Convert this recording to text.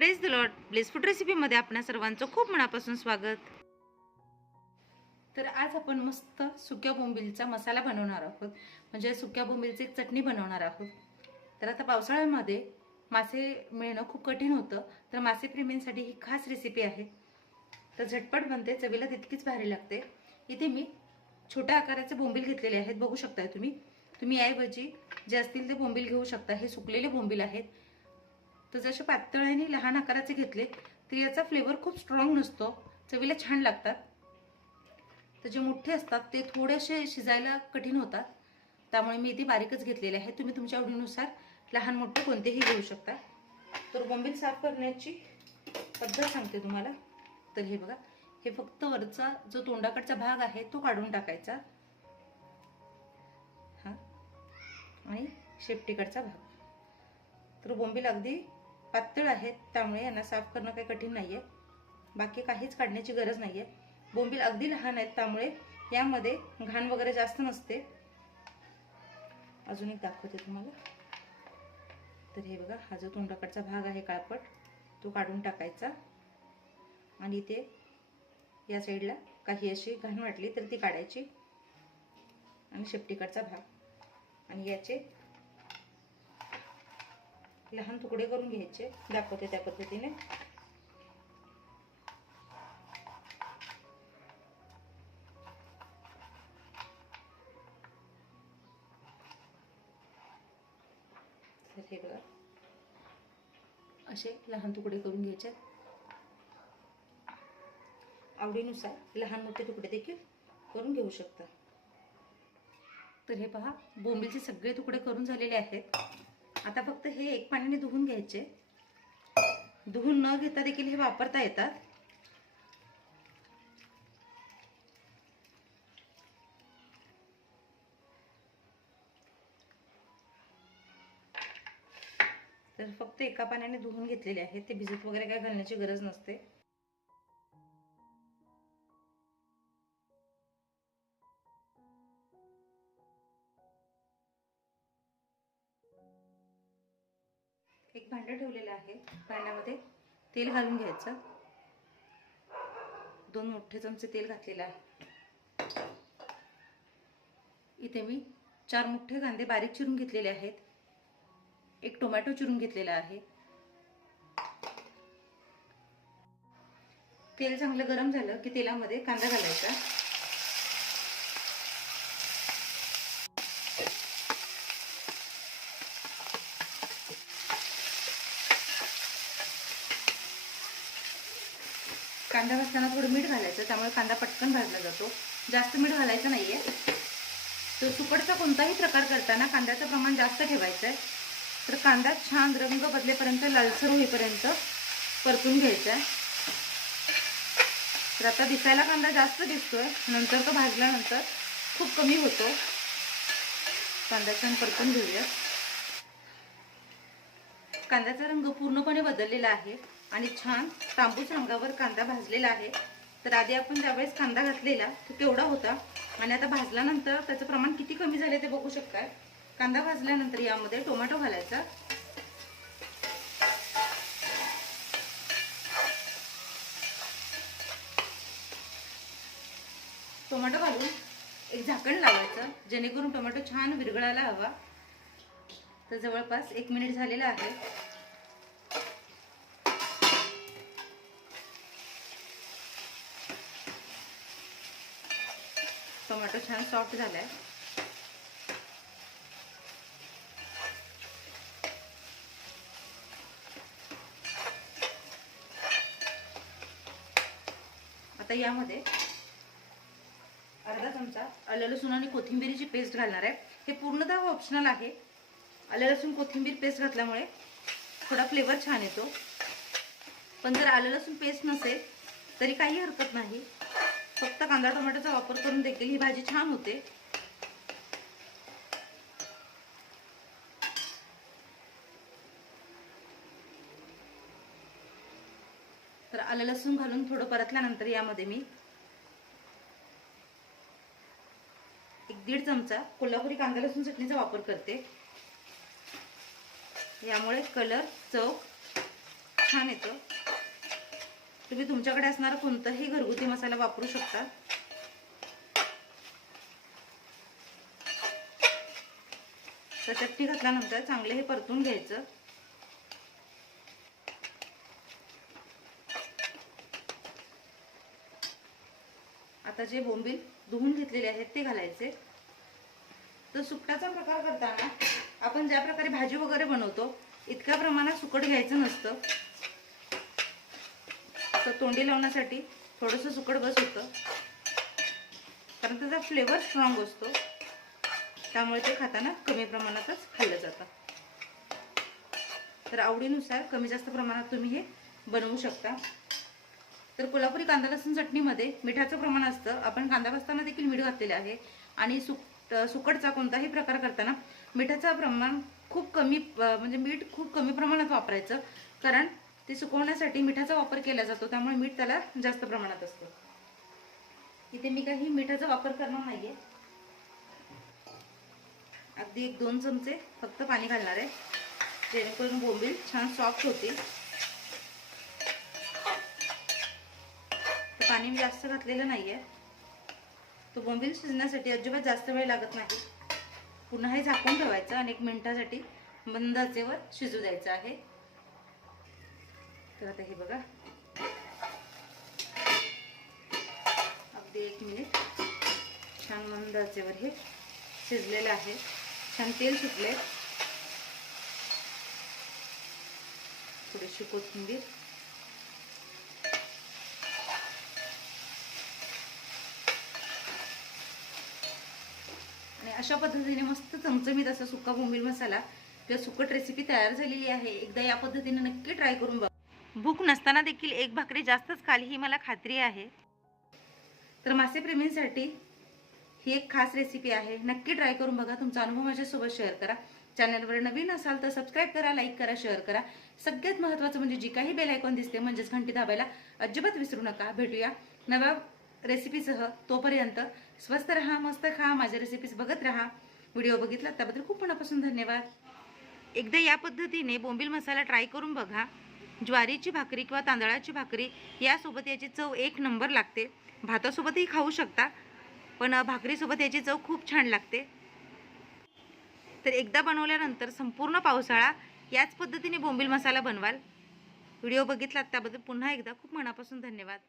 Press the lot bless food रेसिपीमध्ये आपणा सर्वांचं खूप मनापासून स्वागत. तर आज आपण मस्त सुक्या बोंबिलचा मसाला बनवणार आहोत. म्हणजे सुक्या बोंबिलची एक चटणी बनवणार आहोत. तर आता पावसाळ्यामध्ये मासे मिळणं खूप कठीण होतं. तर मासे प्रेमींसाठी ही खास रेसिपी आहे. तर झटपट बनते चवीला तितकीच भारी लागते. इथे मी छोट्या आकाराचे बोंबील घेतलेले आहेत. बघू शकताय तुम्ही. तुम्ही याऐवजी जे असतील ते बोंबील घेऊ शकता. हे सुकलेले बोंबील आहेत. तर जसे पातळ्याने लहान आकाराचे घेतले तर याचा फ्लेवर खूप स्ट्रॉंग नसतो. चवीला छान लागतात. तर जे मोठे असतात ते थोडेसे शिजायला कठीण होतात. त्यामुळे मी इथे बारीकच घेतलेले आहे. तुम्ही तुमच्या आवडीनुसार लहान मोठे कोणतेही घेऊ शकता. तर बोंबील साफ करण्याची पद्धत सांगते तुम्हाला. तर हे बघा हे फक्त वरचा जो तोंडाकडचा भाग आहे तो काढून टाकायचा. हा. आणि शेपटीकडचा भाग. तर बोंबील अगदी पातळ आहेत त्यामुळे यांना साफ करणं काही कठीण नाही आहे बाकी काहीच काढण्याची गरज नाही आहे बोंबील अगदी लहान आहेत त्यामुळे यामध्ये घाण वगैरे जास्त नसते. अजून एक दाखवते तुम्हाला. तर हे बघा हा जो तोंडाकडचा भाग आहे काळपट तो काढून टाकायचा. आणि इथे या साईडला काही अशी घाण वाटली तर ती काढायची. आणि शेपटीकडचा भाग. आणि याचे लहान तुकडे करून घ्यायचे दाखवते त्या पद्धतीने. तर हे बघा. असे लहान तुकडे करून घ्यायचे. आवडीनुसार लहान मोठे तुकडे देखील करून घेऊ शकता. तर हे पहा बोंबीलचे सगळे तुकडे करून झालेले आहेत. आता फक्त हे एक पाण्याने धुवून घ्यायचे. धुवून न घेता देखील हे वापरता येतात. तर फक्त एका पाण्याने धुवून घेतलेले आहेत ते भिजत वगैरे काय घालण्याची गरज नसते. एक भांडं ठेवलेलं आहे. भांड्यामध्ये तेल घालून घ्यायचं. दोन मोठे चमचे तेल घातलेलं आहे. इथे मी चार मोठे कांदे बारीक चिरून घेतलेले आहेत. एक टोमॅटो चिरून घेतलेला आहे. तेल चांगलं गरम झालं की तेलामध्ये कांदा घालायचा. कांदा भाजताना थोडं मीठ घालायचं त्यामुळे कांदा पटकन भाजला जातो. जास्त मीठ घालायचं नाही आहे तर सुकटचा कोणताही प्रकार करताना कांद्याचं प्रमाण जास्त ठेवायचं आहे तर कांदा छान रंग बदलेपर्यंत लालसर होईपर्यंत परतून घ्यायचा आहे तर आता दिसायला कांदा जास्त दिसतोय. नंतर तो भाजल्यानंतर खूप कमी होतो. कांदा छान परतून घेऊया कांद्याचा रंग पूर्णपणे बदललेला आहे आणि छान तांबूस रंगावर कांदा भाजलेला आहे. तर आधी आपण ज्यावेळेस कांदा घातलेला तो केवढा होता. आणि आता भाजल्यानंतर त्याचं प्रमाण किती कमी झाले ते बघू शकताय. कांदा भाजल्यानंतर यामध्ये टोमॅटो घालायचा. टोमॅटो घालून एक झाकण लावायचं जेणेकरून टोमॅटो छान विरघळायला हवा. तर जवळपास एक मिनिट झालेला आहे. टोमॅटो छान सॉफ्ट झालाय. आता यामध्ये अर्धा चमचा आलं लसूण आणि कोथिंबिरीची पेस्ट घालणार आहे. हे पूर्णतः ऑप्शनल आहे. आलं लसूण कोथिंबीर पेस्ट घातल्यामुळे थोडा फ्लेवर छान येतो. पण जर आलं लसूण पेस्ट नसेल तरी काही हरकत नाही. फक्त कांदा टोमॅटोचा वापर करून देखील ही भाजी छान होते. तर आलं लसूण घालून थोडं परतल्यानंतर यामध्ये मी एक दीड चमचा कोल्हापुरी कांदा लसूण चटणीचा वापर करते. यामुळे कलर चव छान येतो. तुम्ही तुमच्याकडे असणारा कोणताही घरगुती मसाला वापरू शकता. तर चटणी घातल्यानंतर चांगले हे परतून घ्यायचं. आता जे बोंबील धुवून घेतलेले आहेत ते घालायचे. तर सुकटाचा प्रकार करताना आपण ज्या प्रकारे भाजी वगैरे बनवतो इतक्या प्रमाणात सुकट घ्यायचं नसतं. तर तोंडी लावण्यासाठी थोडंसं सुकट बस होतं. कारण त्याचा फ्लेवर स्ट्रॉंग असतो. त्यामुळे ते खाताना कमी प्रमाणातच खाल्लं जातं. तर आवडीनुसार कमी जास्त प्रमाणात तुम्ही हे बनवू शकता. तर कोल्हापुरी कांदा लसूण चटणीमध्ये मिठाचं प्रमाण असतं. आपण कांदा भाजताना देखील मीठ घातलेलं आहे. आणि सुक सुकटचा कोणताही प्रकार करताना मिठाचं प्रमाण खूप कमी म्हणजे मीठ खूप कमी प्रमाणात वापरायचं. कारण ते सुकवण्यासाठी मिठाचा वापर केला जातो त्यामुळे मीठ त्याला जास्त प्रमाणात असतं. इथे मी काही मिठाचा वापर करणार नाहीये. अगदी एक दोन चमचे फक्त पाणी घालणार आहे. जेणेकरून बोंबील छान सॉफ्ट होतील. तर पाणी मी जास्त घातलेलं नाही आहे तो बोंबील शिजण्यासाठी अजिबात जास्त वेळ लागत नाही. पुन्हा हे झाकून ठेवायचं आणि एक मिनटासाठी मंद आचेवर शिजू द्यायचं आहे. तर आता हे बघा. अगदी एक मिनिट. छान मंद आचेवर हे शिजलेलं आहे. छान तेल सुटले थोडीशी कोथिंबीर. आणि अशा पद्धतीने मस्त चमचमीत असा सुका बोंबील मसाला किंवा सुकट रेसिपी तयार झालेली आहे. एकदा या पद्धतीने नक्की ट्राय करून बघा. भूक नसताना देखील एक भाकरी जास्तच खाली ही मला खात्री आहे. तर मासेप्रेमींसाठी ही एक खास रेसिपी आहे. नक्की ट्राय करून बघा. तुमचा अनुभव माझ्यासोबत शेअर करा. चॅनलवर नवीन असाल तर सबस्क्राईब करा लाईक करा शेअर करा. सगळ्यात महत्त्वाचं म्हणजे जी काही बेल आयकॉन दिसते म्हणजेच घंटी दाबायला अजिबात विसरू नका. भेटूया नव्या रेसिपीसह तोपर्यंत स्वस्त रहा मस्त खा माझ्या रेसिपीज बघत राहा. व्हिडिओ बघितला त्याबद्दल खूप मनापासून धन्यवाद. एकदा या पद्धतीने बोंबील मसाला ट्राय करून बघा. ज्वारीची भाकरी किंवा तांदळाची भाकरी यासोबत याची चव एक नंबर लागते. भातासोबतही खाऊ शकता पण भाकरीसोबत याची चव खूप छान लागते. तर एकदा बनवल्यानंतर संपूर्ण पावसाळा याच पद्धतीने बोंबील मसाला बनवाल. व्हिडिओ बघितलात त्याबद्दल पुन्हा एकदा खूप मनापासून धन्यवाद.